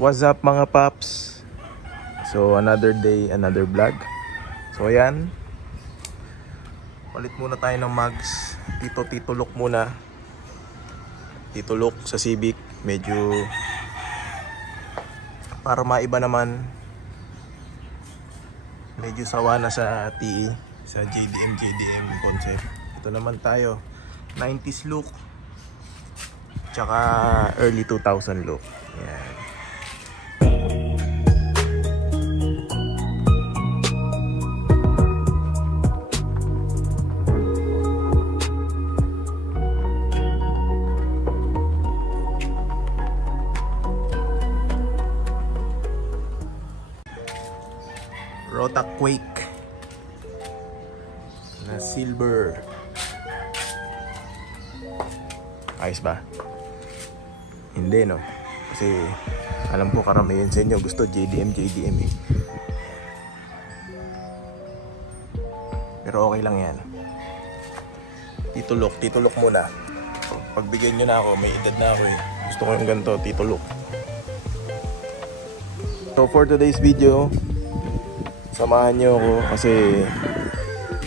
What's up mga paps? So another day, another vlog. So ayan, palit muna tayo ng mags. Tito look muna. Tito look sa Civic. Medyo para maiba naman. Medyo sawa na sa TE, sa JDM concept. Ito naman tayo, 90s look tsaka early 2000 look. Ayan. Rota Quake na silver. Ayos ba? Hindi no, kasi alam ko karamihan sa inyo gusto JDM eh. Pero okay lang yan. Tito look muna. Pagbigyan nyo na ako, may edad na ako eh. Gusto ko yung ganito, tito look. So for today's video, samahan nyo ako kasi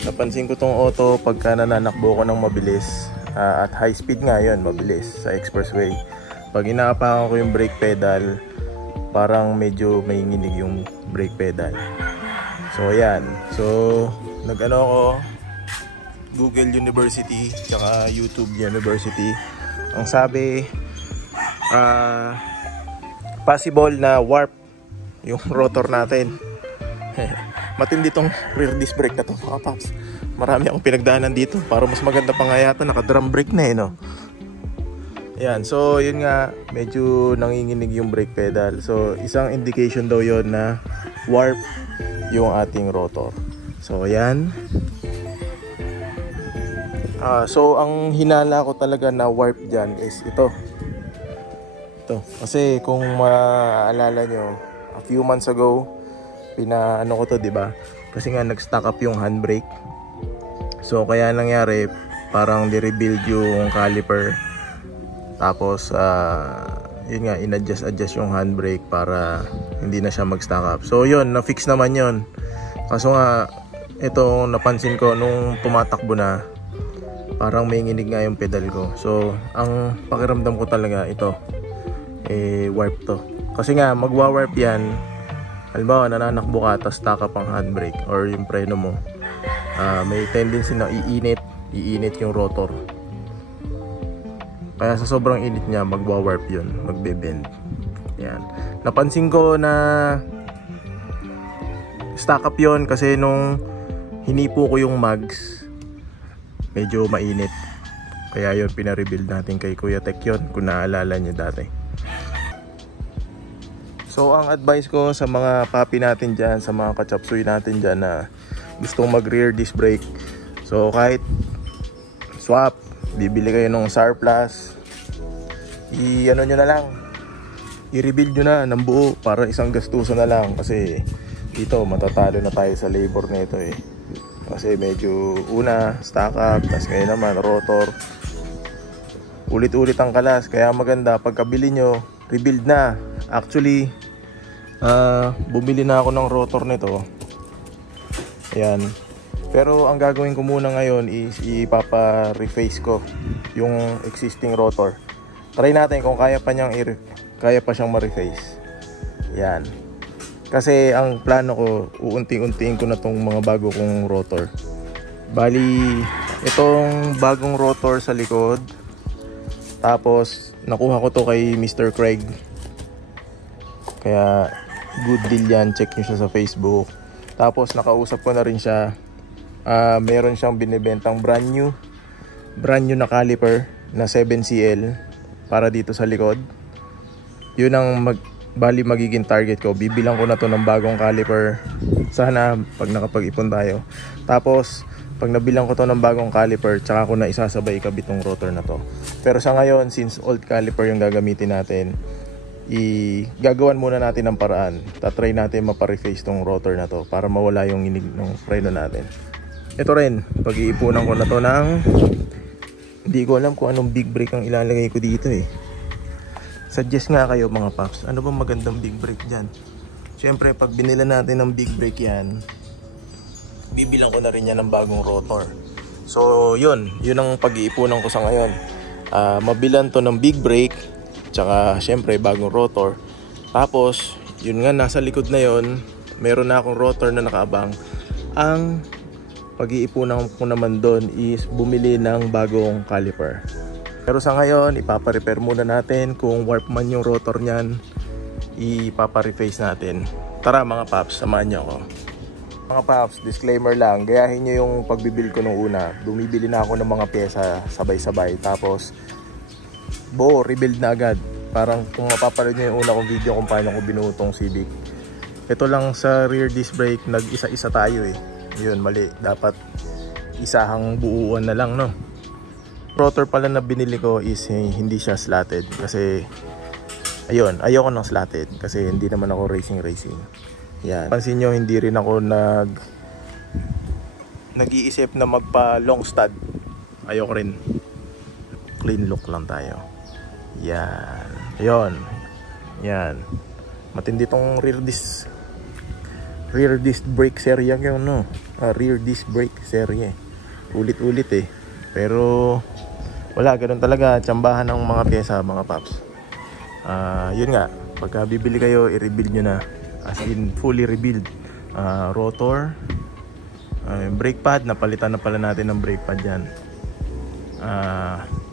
napansin ko tong auto pagka nananakbo ko ng mabilis, at high speed nga yun, mabilis sa expressway. Pag inaapakan ko yung brake pedal, parang medyo may nginig yung brake pedal. So ayan, so nag-ano ako, Google University tsaka YouTube University. Ang sabi, possible na warp yung rotor natin. Matindi tong rear disc brake na to mga paps. Marami akong pinagdaanan dito. Para mas maganda pa nga yata, naka-drum brake na eh no. Ayan, so yun nga, medyo nanginginig yung brake pedal. So isang indication daw yon na warp yung ating rotor. So ayan. So ang hinala ko talaga na warp dyan is ito. Kasi kung maalala nyo, a few months ago, pinaano ko to, di ba? Kasi nga nag-stack up yung handbrake. So kaya nangyari, parang di-rebuild yung caliper. Tapos yun nga, in-adjust yung handbrake para hindi na siya mag-stack up. So yun, na-fix naman yun. Kaso nga, ito napansin ko nung tumatakbo na, parang may nginig nga yung pedal ko. So ang pakiramdam ko talaga ito, warp to. Kasi nga, magwa-warp yan. Halimbawa, nananakbo ka, tapos stack up ang handbrake or yung preno mo, may tendency na iinit yung rotor. Kaya sa sobrang init niya, magwa-warp yun, magbe-bend. Yan. Napansin ko na stack up yun kasi nung hinipo ko yung mags, medyo mainit. Kaya yun, pina-rebuild natin kay Kuya Tek yun, kung naalala nyo dati. So ang advice ko sa mga papi natin dyan, sa mga kachapsuy natin dyan na gustong mag rear disc brake, so kahit swap, bibili kayo ng SAR Plus, i-ano nyo na lang, i-rebuild nyo na ng buo para isang gastuso na lang. Kasi dito matatalo na tayo sa labor nito eh. Kasi medyo una stack up, tapos ngayon naman rotor, ulit-ulit ang kalas. Kaya maganda pagkabili nyo, rebuild na. Actually, bumili na ako ng rotor nito. Ayan. Pero ang gagawin ko muna ngayon is ipapa-reface ko yung existing rotor. Try natin kung kaya pa siyang ma-reface. Ayan. Kasi ang plano ko, uunti-untiin ko na tong mga bago kong rotor. Bali, itong bagong rotor sa likod. Tapos, nakuha ko to kay Mr. Craig. Kaya good deal yan, check nyo siya sa Facebook. Tapos nakausap ko na rin siya. Meron siyang binibentang brand new na caliper na 7CL para dito sa likod. Yun ang magiging target ko. Bibilang ko na to ng bagong caliper sana pag nakapag-ipon tayo. Tapos pag nabilang ko to ng bagong caliper, tsaka ko na isasabay ikabit tong rotor na to. Pero sa ngayon, since old caliper yung gagamitin natin, gagawan muna natin ng paraan. Tatry natin mapa-reface tong rotor na to para mawala yung inig ng preno natin. Ito rin, pag-iipunan ko na to ng, hindi ko alam kung anong big brake ang ilalagay ko dito eh. suggest nga kayo mga paps, ano bang magandang big brake dyan? Siyempre pag binila natin ng big brake yan, bibilang ko na rin yan ng bagong rotor. So yun ang pag-iipunan ko sa ngayon. Mabilan to ng big brake, tsaka siyempre bagong rotor. Tapos yun nga, nasa likod na yon, meron na akong rotor na nakaabang. Ang pag-iipunan ko naman doon is bumili ng bagong caliper. Pero sa ngayon, ipapa-repair muna natin. Kung warp man yung rotor nyan, ipapa-reface natin. Tara mga paps, samahan nyo ako. Mga paps, disclaimer lang, gayahin nyo yung pagbibili ko nung una. Bumibili na ako ng mga pyesa sabay-sabay. Tapos, rebuild na agad. Parang kung mapapanood nyo yung una kong video kung paano ko binuo tong Civic. Ito lang sa rear disc brake, nag-isa-isa tayo eh. Yun, mali. Dapat isahang buuan na lang, no? Rotor pala na binili ko is hindi siya slatted. Kasi, ayun, ayoko ng slatted. Kasi hindi naman ako racing. Yan. Pansin nyo, hindi rin ako nag-iisip na magpa long stud. Ayoko rin. Clean look lang tayo. Yan. Ayun. Yan. Matindi tong rear disc brake serye yun, no? Rear disc brake serye. Ulit-ulit eh. Pero wala, ganun talaga tsambahan ng mga pyesa, mga paps. Yun nga, pagka bibili kayo, i-rebuild nyo na. As in, fully rebuild. Rotor, brake pad, napalitan na pala natin ng brake pad yan.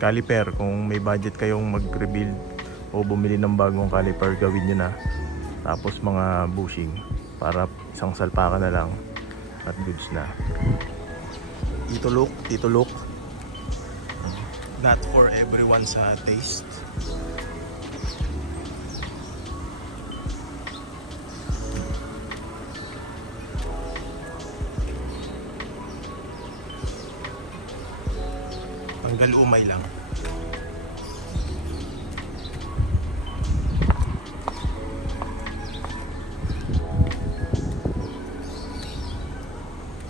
Caliper, kung may budget kayong mag-rebuild o bumili ng bagong caliper, gawin nyo na. Tapos mga bushing, para isang salpakan na lang at goods na. Tito look. Not for everyone's taste. Tanggal umay lang.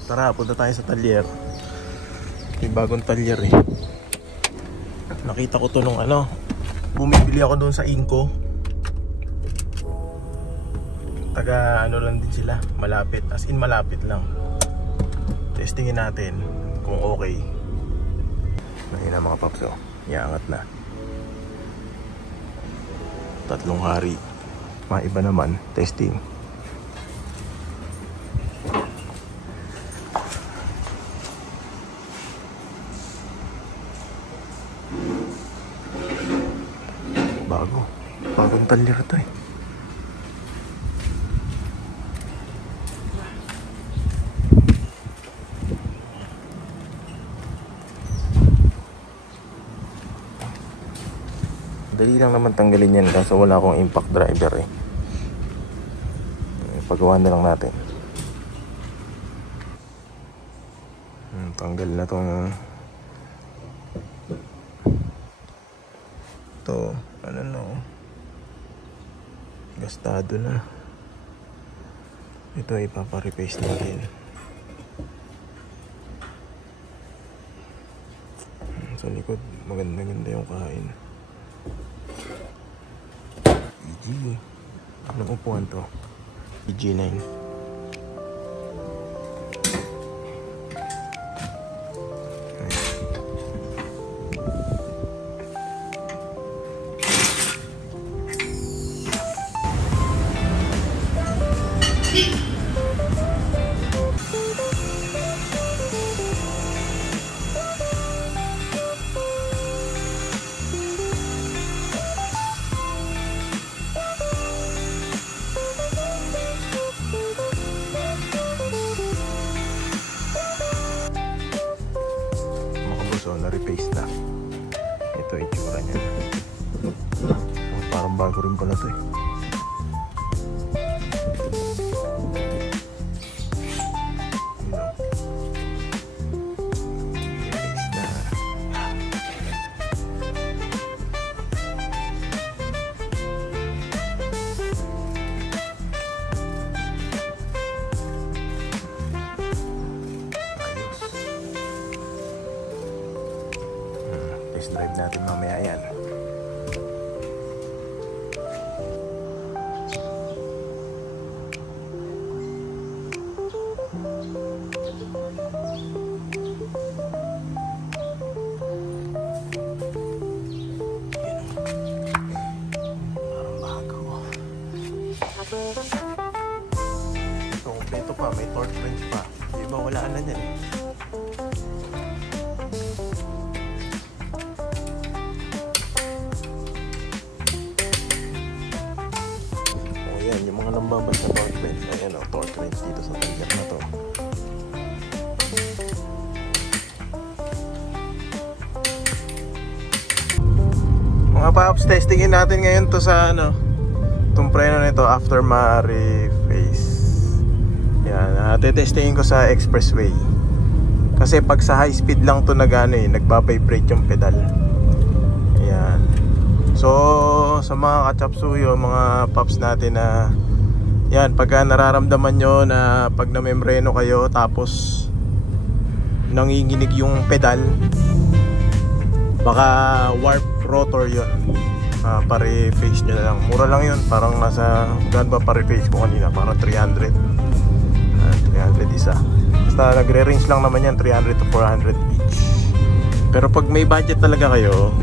Tara, punta tayo sa talyer. May bagong talyer eh. Nakita ko to nung bumibili ako doon sa Inco. Taga lang din sila, malapit. As in malapit lang. Testingin natin kung okay. Ayun na mga paps, iangat na. 3 hari. Maiba naman, testing. Bagong talyer to eh. Dali lang naman tanggalin yan, kaso wala akong impact driver eh. Pagawa na lang natin. Tanggal na tong to, gastado na. Ito ipapa-replace natin. Sa likod maganda-ganda yung kain. EG. Anong upuan to? EG9. So na-replace na. Ito itsura niya. Parang bago rin pala to eh. Test drive natin mamaya yan. Ito, kompleto pa. May torque wrench pa. Di ba wala na yan eh. O yan, yung mga nambabas na torque wrench. Ayan o, torque wrench dito sa tiger na to. Mga paps, testingin natin ngayon to sa ano, itong preno nito after ma-reface. Yan, testingin ko sa expressway. Kasi pag sa high speed lang to nagba-vibrate yung pedal. Yan. So, sa mga kachapsuyo, mga paps natin na yan, pagka nararamdaman nyo na pag namembreno kayo tapos nanginginig yung pedal, baka warp rotor yun. Pare-face nyo na lang. Mura lang yun. Parang nasa, gaan ba pare-face ko kanina? Parang 300. 300 isa. Basta nagre-range lang naman yan, 300 to 400 each. Pero pag may budget talaga kayo,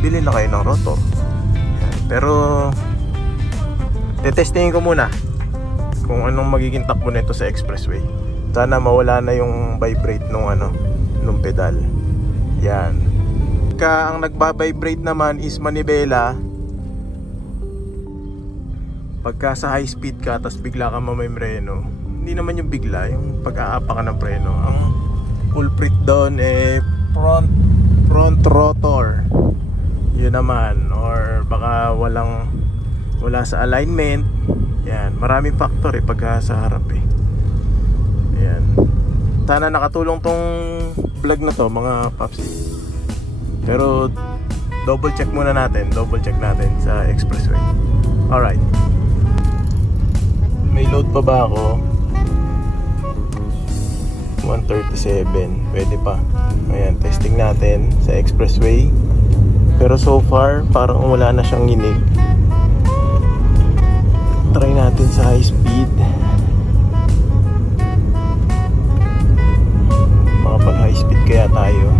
bili na kayo ng rotor. Yan. Pero tetestingin ko muna kung anong magiging takbo nito sa expressway. Sana mawala na yung vibrate nung pedal. Yan. Ang nagba-vibrate naman is manibela. Pagka sa high speed ka tapos bigla ka mamembreno, hindi naman yung bigla, yung pag-aapa ka ng preno. Ang culprit doon front rotor. Yun naman, or baka wala sa alignment. Yan, maraming factor pagka sa harap Yan. Sana nakatulong tong vlog na to mga paps. Pero double check natin sa expressway. Alright. May load pa ba ako? 137. Pwede pa. Ayan, testing natin sa expressway. Pero so far, parang wala na siyang nginig. Try natin sa high speed. Makapag high speed kaya tayo.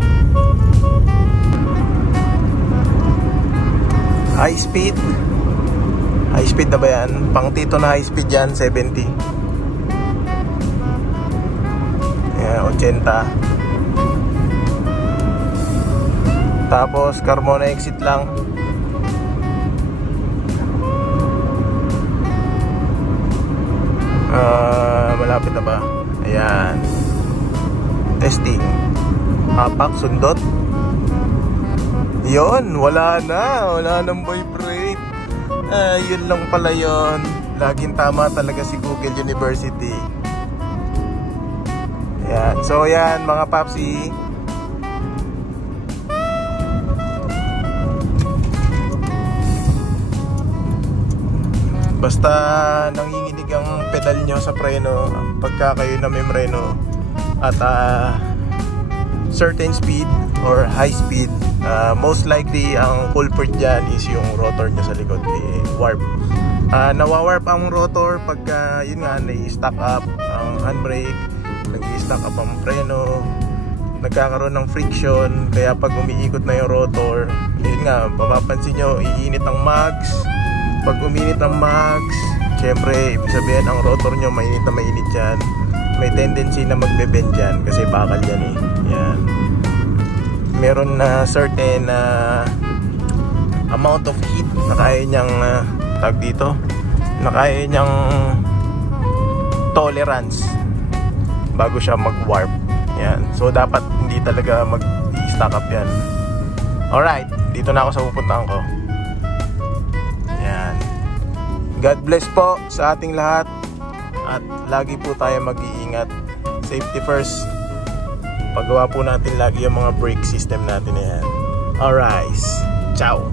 High speed na ba yan? Pang tito na high speed yan, 70. Yeah, 80. Tapos Carmona exit lang. Malapit na ba? Ayan. Testing. Hapak, sundot. Yun, wala nang vibrate. Yun lang pala yun. Laging tama talaga si Google University. Yan. So yan mga papsi, basta nanginginig ang pedal nyo sa preno pagka kayo namembreno at certain speed or high speed, most likely ang culprit dyan is yung rotor nya sa likod, warp. Nawawarp ang rotor pagka yun nga, nai-stack up ang handbrake, nag-i-stack up ang preno, nagkakaroon ng friction, kaya pag umiikot na yung rotor, yun nga, mapapansin nyo, iinit ang mags. Pag uminit ang mags, syempre ibig sabihin ang rotor nyo mainit na mainit yan, may tendency na magbe-bend dyan kasi bakal yan yan. Meron na certain amount of heat na kaya niyang tag dito, na kaya niyang tolerance bago siya mag-warp. Yan. So dapat hindi talaga mag-stack up yan. Alright, dito na ako sa pupuntahan ko. Yan. God bless po sa ating lahat at lagi po tayo mag-iingat. Safety first. Paggawa po natin lagi yung mga brake system natin na yan. Alright. Ciao.